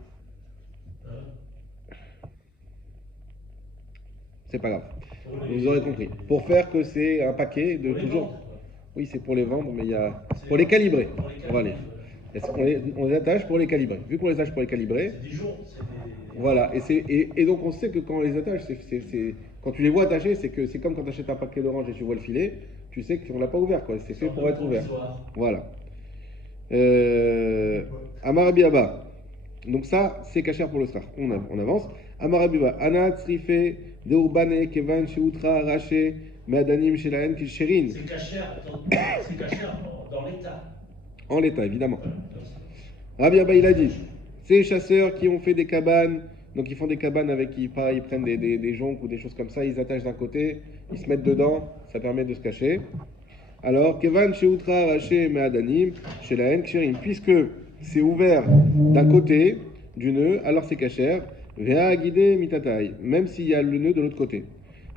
C'est pas grave. Vous aurez compris. Pour faire que c'est un paquet de Pour les toujours. vendre, quoi. Oui, c'est pour les vendre, mais il y a. Pour les calibrer. Pour les On va aller. On les attache pour les calibrer. Vu qu'on les attache pour les calibrer. C'est des jours, c'est des. Voilà. Et donc on sait que quand on les attache, quand tu les vois attachés, c'est comme quand tu achètes un paquet d'oranges et tu vois le filet, tu sais qu'on l'a pas ouvert, quoi. C'est fait pour être ouvert. Voilà. Amarabi Abba. Donc ça, c'est cachère pour le star. On avance. Amarabi Abba. Ana Tsrife, Deurbane, Kevan, Sheutra, Raché, Meadanim, Shelaen, Kisherin. C'est cachère dans l'état. En l'état, évidemment. Rabbi Abba, il a dit, ces chasseurs qui ont fait des cabanes, donc ils font des cabanes avec, ils prennent des jonques ou des choses comme ça, ils attachent d'un côté, ils se mettent dedans, ça permet de se cacher. Alors, Kevan Sheutra Raché Meadanim, Shelaen Ksherim, puisque c'est ouvert d'un côté du nœud, alors c'est cachère. Vea guidé mitatai, même s'il y a le nœud de l'autre côté.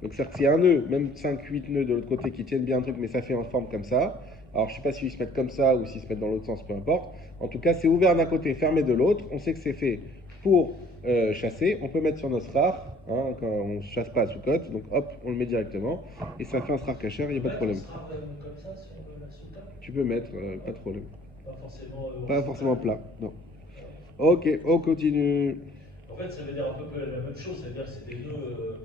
Donc, c'est-à-dire que s'il y a un nœud, même 5-8 nœuds de l'autre côté qui tiennent bien un truc, mais ça fait en forme comme ça. Alors, je ne sais pas s'ils se mettent comme ça ou s'ils se mettent dans l'autre sens, peu importe. En tout cas, c'est ouvert d'un côté, fermé de l'autre. On sait que c'est fait pour chasser. On peut mettre sur nos srars, hein, quand on ne chasse pas à sous-cote. Donc, hop, on le met directement. Et ça fait un srar cachère, il n'y a pas de problème. Comme ça sur la souta. Tu peux mettre, pas de problème. Pas forcément. Pas forcément plat, non. Ok, on continue. En fait, ça veut dire un peu la même chose, c'est-à-dire que c'est des nœuds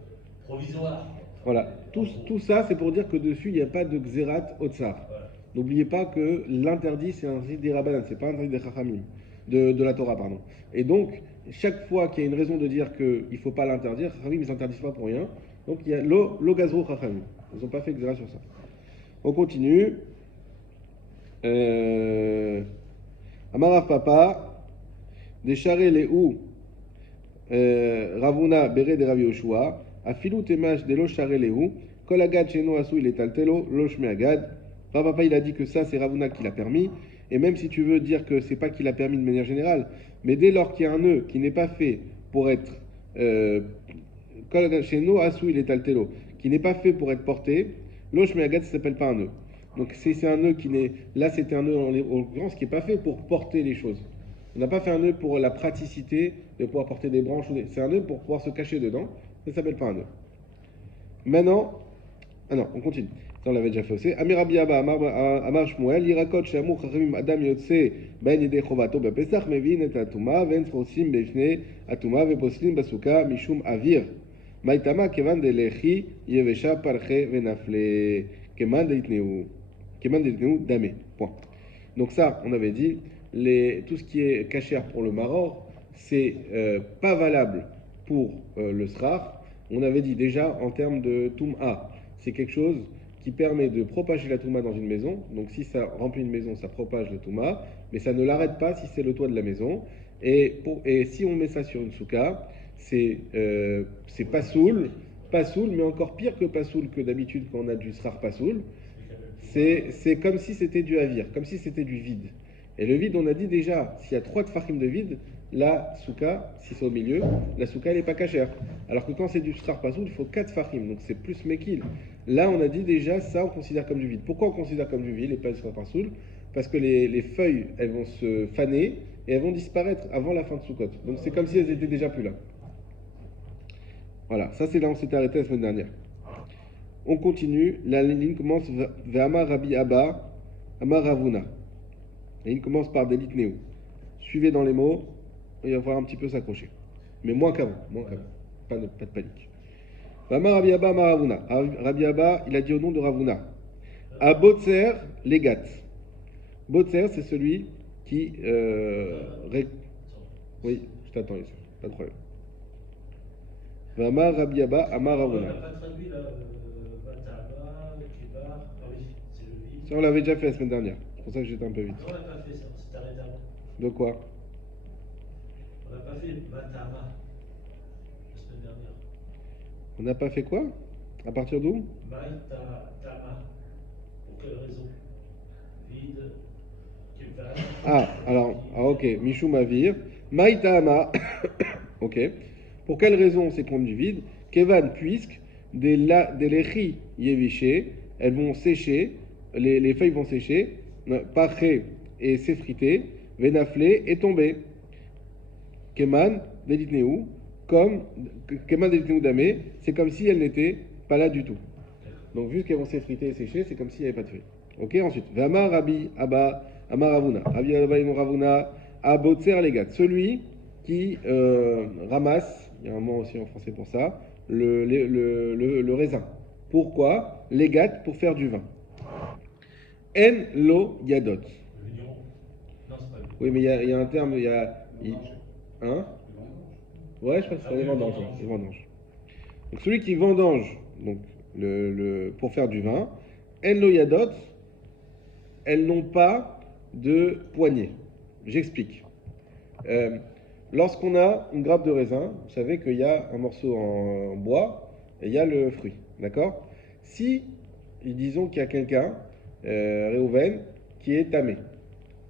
provisoires. Voilà, tout ça, c'est pour dire que dessus, il n'y a pas de xérat otsar. Voilà. N'oubliez pas que l'interdit, c'est un interdit des rabbanan, c'est pas un interdit des chachamim, de la Torah, pardon. Et donc, chaque fois qu'il y a une raison de dire qu'il ne faut pas l'interdire, chachamim, ils n'interdisent pas pour rien. Donc, il y a lo gazro chachamim. Ils n'ont pas fait xérat sur ça. On continue. Amarav Papa, des charé les ou Ravuna bere de Rav Yoshua, afilu temash de lo charé les ou, kol agad sheno asu il est altelo, lo shme agad. Papa, il a dit que ça, c'est Ravuna qui l'a permis. Et même si tu veux dire que c'est pas qu'il l'a permis de manière générale, mais dès lors qu'il y a un nœud qui n'est pas fait pour être kol agad sheno asu il est altelo, qui n'est pas fait pour être porté, lo shme agad, ça s'appelle pas un nœud. Donc c'est un nœud qui n'est... Là, c'était un nœud en l'occurrence qui n'est pas fait pour porter les choses. On n'a pas fait un nœud pour la praticité de pouvoir porter des branches. C'est un nœud pour pouvoir se cacher dedans. Ça ne s'appelle pas un nœud. Maintenant... Ah non, on continue. Ça, on l'avait déjà fait aussi. Amir Rabbi Abba, Amar Shmuel, Yirakot, Shamou, Chachamim, Adam, Yotse, Ben Yedei Chovato, Bepesach, Mevin, et Atuma, Ven Srosim, Befne, Atuma, Veposlim, Basuka, Mishum, Avir. Maitama, Kevan de Lechi, Yevesha, Parche, Venafle, Keman de Itneu. Damé. Point. Donc ça, on avait dit, tout ce qui est cachère pour le maror, c'est pas valable pour le srar. On avait dit déjà en termes de tum'a, c'est quelque chose qui permet de propager la Touma dans une maison. Donc si ça remplit une maison, ça propage la Touma, mais ça ne l'arrête pas si c'est le toit de la maison. Et si on met ça sur une souka, c'est pasoul, mais encore pire que pasoul que d'habitude quand on a du srar pasoul. C'est comme si c'était du avir, comme si c'était du vide. Et le vide, on a dit déjà, s'il y a 3 tfachim de vide, la souka, si c'est au milieu, la souka elle n'est pas cachère. Alors que quand c'est du srar pasoul, il faut 4 tfachim, donc c'est plus mekil. Là, on a dit déjà, ça on considère comme du vide. Pourquoi on considère comme du vide et pas du srar pasoul? Parce que les feuilles, elles vont se faner et elles vont disparaître avant la fin de Soukot. Donc c'est comme si elles étaient déjà plus là. Voilà, ça c'est là où on s'était arrêté la semaine dernière. On continue, la ligne commence Ve'amar Rabbi Abba, Amar Ravuna. La ligne commence par des litnéou. Suivez dans les mots, il va falloir un petit peu s'accrocher. Mais moins qu'avant. Pas de panique. Ve'amar Rabbi Abba, Amar Ravuna. Rabbi Abba, il a dit au nom de Ravuna. Abotzer Legat. Botzer, c'est celui qui. Oui, je t'attends, ici, pas de problème. Vama Rabbi Abba Amar On Ravuna. n'a pas traduit là, Batama, Kibar, ah oui, c'est le vide. Ça, on l'avait déjà fait la semaine dernière. C'est pour ça que j'étais un peu vite. Non, on l'a pas fait ça, on s'est arrêté avant. De quoi? On n'a pas fait Batama la semaine dernière. On n'a pas fait quoi? À partir d'où? Tama. Pour quelle raison? Vide, Kibar. Ok. Michou Mavir. Maïtama. Ok. Pour quelle raison c'est qu'on du vide? Kevan, puisque des lechi yeviché, elles vont sécher, les feuilles vont sécher, paré et s'effriter, venaflé et tomber. Keman, delitneou, comme Keman delitneou damé, c'est comme si elles n'étaient pas là du tout. Donc, vu qu'elles vont s'effriter et sécher, c'est comme s'il n'y avait pas de feuilles. Ok, ensuite, Vama Rabbi Abba Amaravuna, Rabbi Abba Ravuna, Abotzer Legat, celui qui ramasse, il y a un mot aussi en français pour ça, le raisin. Pourquoi? Legat, pour faire du vin. En lo yadot. Le vigneron. Non, c'est pas lui. Oui, mais il y a un terme, hein? Ouais, je crois que c'est les vendanges. Ouais, les vendanges. Donc celui qui vendange, donc pour faire du vin, en lo yadot, elles n'ont pas de poignée. J'explique. Lorsqu'on a une grappe de raisin, vous savez qu'il y a un morceau en bois et il y a le fruit. D'accord? Si, disons qu'il y a quelqu'un, Réhouven, qui est tamé,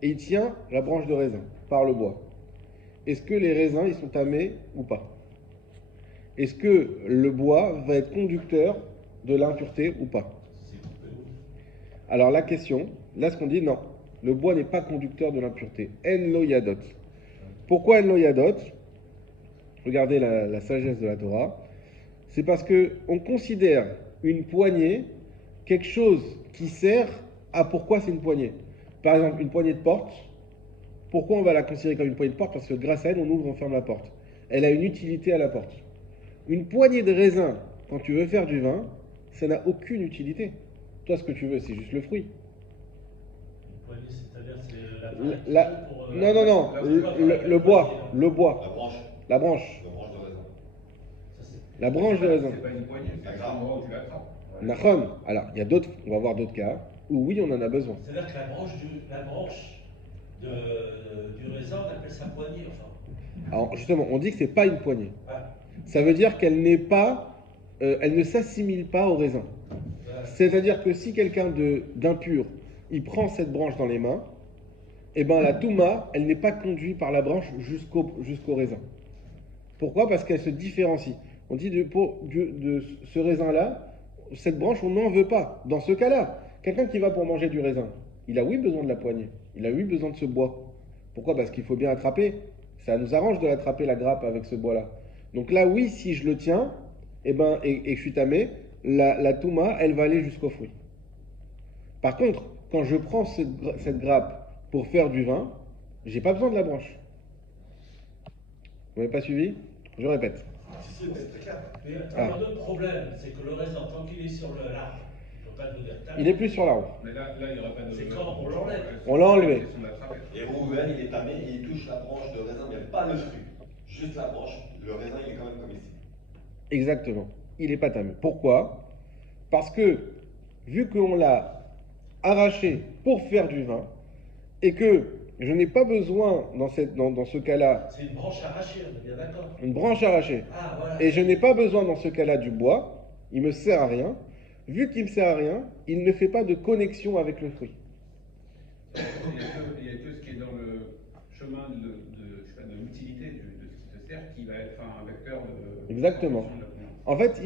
et il tient la branche de raisin par le bois, est-ce que les raisins, ils sont tamés ou pas? Est-ce que le bois va être conducteur de l'impureté ou pas? Alors la question, là ce qu'on dit, non, le bois n'est pas conducteur de l'impureté. En lo yadot. Pourquoi en lo yadot? Regardez la sagesse de la Torah. C'est parce que on considère une poignée quelque chose qui sert à pourquoi c'est une poignée. Par exemple, une poignée de porte. Pourquoi on va la considérer comme une poignée de porte? Parce que grâce à elle, on ouvre, on ferme la porte. Elle a une utilité à la porte. Une poignée de raisin, quand tu veux faire du vin, ça n'a aucune utilité. Toi, ce que tu veux, c'est juste le fruit. Une poignée, c'est-à-dire c'est Non, le bois, La branche. la branche, La branche de raisin. Ça, c'est- la branche de raisin. C'est pas une poignée, c'est un endroit où tu l'attrapes. Nachon. Alors, il y a d'autres, on va voir d'autres cas où oui, on en a besoin. C'est-à-dire que la branche du raisin, on appelle ça poignée, enfin. Alors, justement, on dit que c'est pas une poignée. Ah, Ça veut dire qu'elle n'est pas, elle ne s'assimile pas au raisin. voilà. C'est-à-dire que si quelqu'un d'impur, il prend cette branche dans les mains, eh ben la touma, elle n'est pas conduite par la branche jusqu'au raisin. Pourquoi? Parce qu'elle se différencie. On dit de ce raisin-là, cette branche, on n'en veut pas. Dans ce cas-là, quelqu'un qui va pour manger du raisin, il a oui besoin de la poignée, il a oui besoin de ce bois. Pourquoi? Parce qu'il faut bien attraper. Ça nous arrange de l'attraper la grappe avec ce bois-là. Donc là, oui, si je le tiens, et que je suis tamé, la touma, elle va aller jusqu'au fruit. Par contre, quand je prends cette grappe pour faire du vin, j'ai pas besoin de la branche. Vous m'avez pas suivi? Je répète. Si, c'est très clair. Mais Ah. un autre problème, c'est que le raisin, tant qu'il est sur l'arbre, il ne peut pas devenir table. Il est plus sur l'arbre. Mais là, il n'y aura pas de. C'est quand on l'enlève. On l'a enlevé. C'est sur la trappe. Et Rouven, il est tamé et il touche la branche de raisin, mais pas le fruit. Juste la branche. Le raisin, il est quand même comme ici. Exactement. Il n'est pas tamé. Pourquoi? Parce que vu qu'on l'a arraché pour faire du vin, et que je n'ai pas besoin dans ce cas-là, C'est une branche arrachée, on est bien d'accord. une branche arrachée, Ah, voilà. et je n'ai pas besoin dans ce cas-là du bois, il me sert à rien. Vu qu'il me sert à rien, il ne fait pas de connexion avec le fruit. Il y a que ce qui est dans le chemin je sais pas, de l'utilité de ce qui te sert qui va être un vecteur de. Exactement. de la commande. En fait,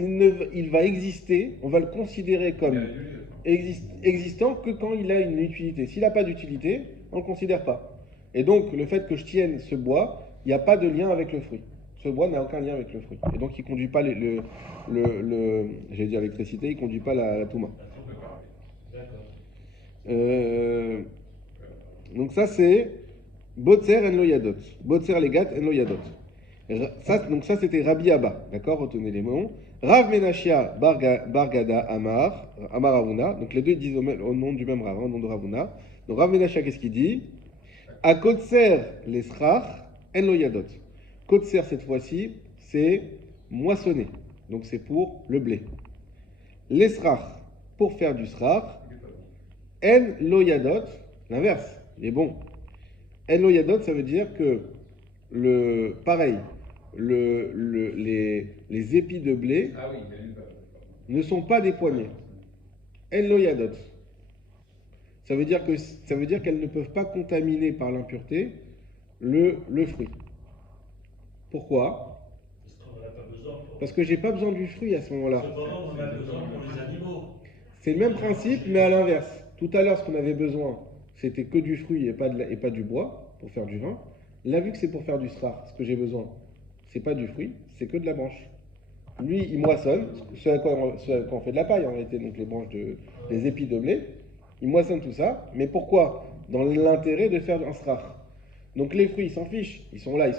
il va exister, on va le considérer comme Il y a lieu de- existant que quand il a une utilité. S'il n'a pas d'utilité, on ne le considère pas. Et donc, le fait que je tienne ce bois, il n'y a pas de lien avec le fruit. Ce bois n'a aucun lien avec le fruit. Et donc, il ne conduit pas j'allais dire l'électricité, il ne conduit pas la touma. On peut parler. D'accord. Donc ça, c'est Botzer en lo yadot. Botzer legat en lo yadot. Donc ça, c'était Rabbi Abba. D'accord, retenez les mots. Rav Menachia Bargada Amar Ravuna. Donc les deux disent au nom du même Rav, au nom de Ravuna. Donc Rav Menachia, qu'est-ce qu'il dit? A Kotser l'esrach en lo yadot. Kotser, cette fois-ci, c'est moissonner. Donc c'est pour le blé. L'esrach, pour faire du srach. En lo yadot, l'inverse, il est bon. En lo yadot, ça veut dire que pareil, les épis de blé Ah oui, il y a eu ne sont pas des poignets. En lo yadot. Ça veut dire qu'elles ne peuvent pas contaminer par l'impureté le fruit. Pourquoi? Parce qu'on n'en a pas besoin. Parce que j'ai pas besoin du fruit à ce moment-là. Cependant, on en a besoin pour les animaux. C'est le même principe, mais à l'inverse. Tout à l'heure, ce qu'on avait besoin, c'était que du fruit et pas du bois pour faire du vin. Là, vu que c'est pour faire du srar, ce que j'ai besoin, c'est pas du fruit, c'est que de la branche. Lui, il moissonne, ce à quoi on fait de la paille en réalité, donc les épis de blé. Il moissonne tout ça, mais pourquoi? Dans l'intérêt de faire un srar. Donc les fruits, ils s'en fichent, ils sont là.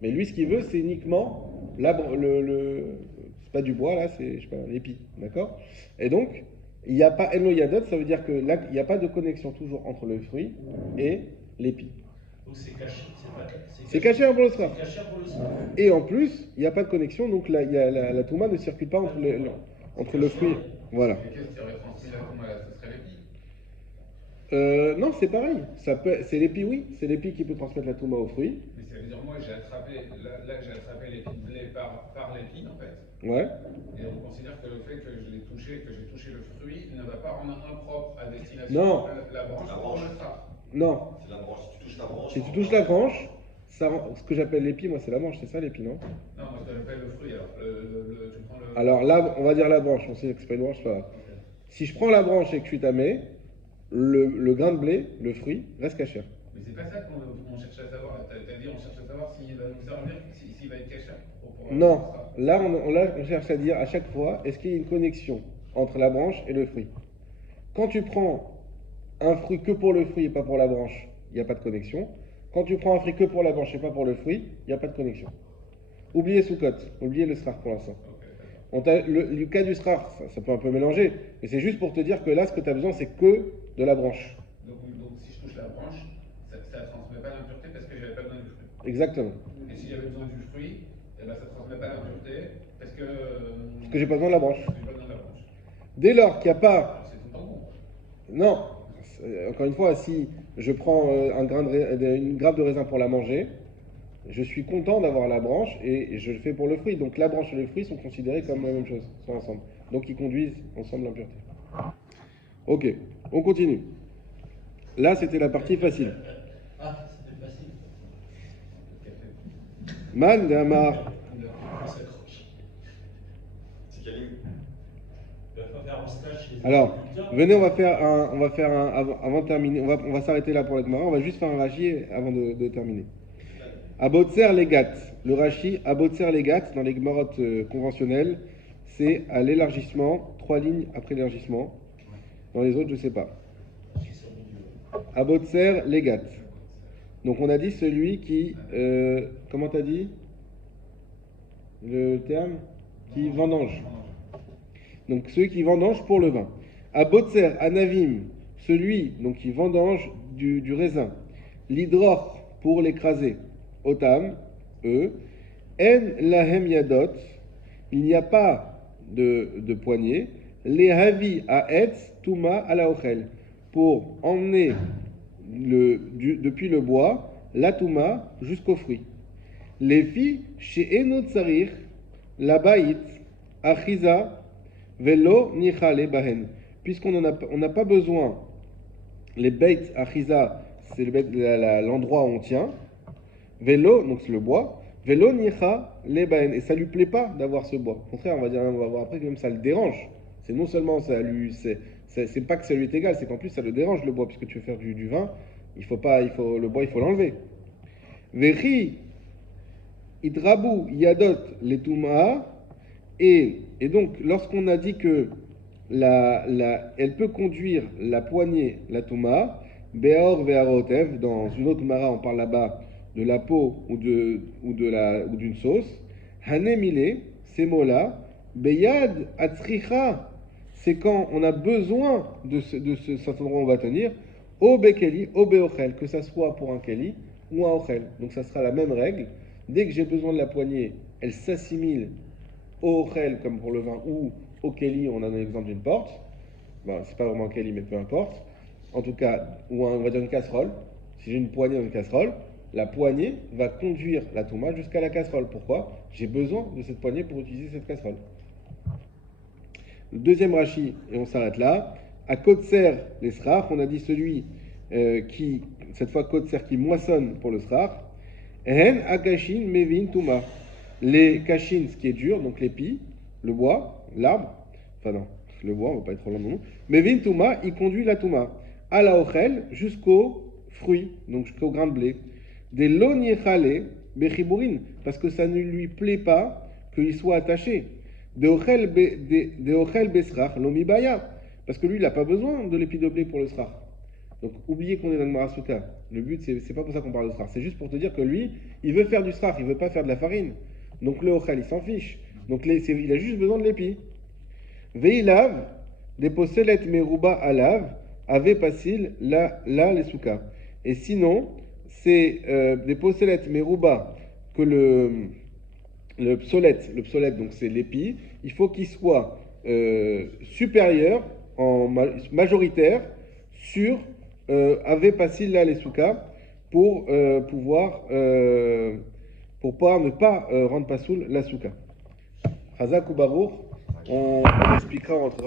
Mais lui, ce qu'il veut, c'est uniquement c'est pas du bois là, c'est je sais pas, l'épi, d'accord? Et donc, il n'y a pas eno yadot, ça veut dire que là, il n'y a pas de connexion toujours entre le fruit et l'épi. Donc c'est caché. C'est caché pour le srar. C'est caché pour le sera. Et en plus, il n'y a pas de connexion, donc là, la touma ne circule pas entre le fruit. Voilà. Et qu'est-ce qui aurait transmis la tombe à ce serait l'épi? Non, c'est pareil. C'est l'épi, oui. C'est l'épi qui peut transmettre la touma au fruit. Mais ça veut dire, moi, j'ai attrapé l'épi de blé par l'épi, en fait. Ouais. Et on considère que le fait que j'ai touché le fruit ne va pas rendre impropre à destination Non. la branche La pour branche. le sera. Non. C'est la branche. Si tu touches la branche. Si tu touches la branche, ce que j'appelle l'épi, moi, c'est la branche. C'est ça l'épi, non? Non, moi, je l'appelle le fruit. Alors, tu prends le. Alors là, on va dire la branche. On sait que c'est pas une branche, c'est pas grave. Si je prends la branche et que tu mets, le grain de blé, le fruit, reste caché. Mais c'est pas ça qu'on cherche à savoir. T'as dit, on cherche à savoir s'il va nous servir, s'il va être caché. Non. Là, on cherche à dire à chaque fois, est-ce qu'il y a une connexion entre la branche et le fruit? Quand tu prends un fruit que pour le fruit et pas pour la branche, il n'y a pas de connexion. Quand tu prends un fruit que pour la branche et pas pour le fruit, il n'y a pas de connexion. Oubliez Soukot, oubliez le srar pour l'instant. Le cas du srar, ça peut un peu mélanger, mais c'est juste pour te dire que là, ce que tu as besoin, c'est que de la branche. Donc, si je touche la branche, ça ne transmet pas l'impureté parce que j'avais pas besoin du fruit. Exactement. Et si j'avais besoin du fruit, eh ben, ça ne transmet pas l'impureté parce que. Parce que j'ai pas besoin de la branche. J'ai pas besoin de la branche. Dès lors qu'il n'y a pas... Alors, c'est tout le temps bon. Non, encore une fois, si je prends une grappe de raisin pour la manger, je suis content d'avoir la branche et je le fais pour le fruit. Donc la branche et le fruit sont considérés comme la même chose, sont ensemble. Donc ils conduisent ensemble l'impureté. Ok, on continue. Là, c'était la partie facile. Ah, c'était facile. Man de Amar. On s'accroche. C'est Kalim. Il va pas faire un stage chez les Alors, agriculteurs. venez, on va faire un avant de terminer. On va s'arrêter là pour la Gemara. On va juste faire un rachi avant de terminer. Abotzer legat. Le rachi, Abotzer legat, dans les Gemarotes conventionnelles, c'est à l'élargissement, 3 lignes après l'élargissement. Dans les autres, je ne sais pas. Abotzer legat. Donc on a dit celui qui, comment t'as dit le terme? Qui vendange. Donc celui qui vendange pour le vin. Abotzer anavim, celui donc qui vendange du raisin. L'hydror pour l'écraser. Otam, eux. En lahem yadot, il n'y a pas de poignée. les havi à etz tuma à la ochel, pour emmener depuis le bois la touma jusqu'au fruit. Les filles chez Enot Tsarir, la baït, achiza, velo nichale bahen, puisqu'on n'a pas besoin, les beit achiza, c'est l'endroit où on tient, velo, donc c'est le bois, velo nicha le bahen, et ça lui plaît pas d'avoir ce bois. Au contraire, on va voir après que même ça le dérange. C'est non seulement c'est pas que ça lui est égal, c'est qu'en plus ça le dérange le bois, puisque tu veux faire du vin, le bois il faut l'enlever. Vechi idrabu yadot letuma, et donc lorsqu'on a dit que elle peut conduire la poignée, la touma, beor ve'arotev, dans une autre mara on parle là-bas de la peau ou d'une sauce, hanemile, ces mots-là, beyad atzricha, c'est quand on a besoin de cet endroit où on va tenir, au bekeli, au beochel, que ça soit pour un keli ou un ochel. Donc ça sera la même règle. Dès que j'ai besoin de la poignée, elle s'assimile au ochel, comme pour le vin, ou au keli, on a un exemple d'une porte. Ben, c'est pas vraiment un keli, mais peu importe. En tout cas, on va dire une casserole. Si j'ai une poignée dans une casserole, la poignée va conduire la touma jusqu'à la casserole. Pourquoi? J'ai besoin de cette poignée pour utiliser cette casserole. Le deuxième Rashi, et on s'arrête là, à Kotser les srach, on a dit celui qui, cette fois Kotser qui moissonne pour le srach, Hen akashin mevin tuma. Les kashin, ce qui est dur, donc l'épi, le bois, l'arbre, enfin non, le bois, on va pas être trop long non. Mevin tuma, il conduit la tuma. À la ochel, jusqu'au fruit, donc jusqu'au grain de blé. Des loniechale bechiburin, parce que ça ne lui plaît pas qu'il soit attaché. De ochel besrach lomibaya, parce que lui il n'a pas besoin de l'épi de blé pour le srach. Donc oubliez qu'on est dans le marasuka. Le but c'est pas pour ça qu'on parle de srach, c'est juste pour te dire que lui il veut faire du srach, il veut pas faire de la farine. Donc le ochel il s'en fiche. Donc il a juste besoin de l'épi. Veilav deposelet meruba alav avait pasil la les souka. Et sinon c'est des poselet meruba que le psolète, donc c'est l'épi, il faut qu'il soit supérieur, majoritaire, sur Ave Pasil la les souka, pour pouvoir ne pas rendre pasoul la souka. Chazak ou Baruch, on expliquera entre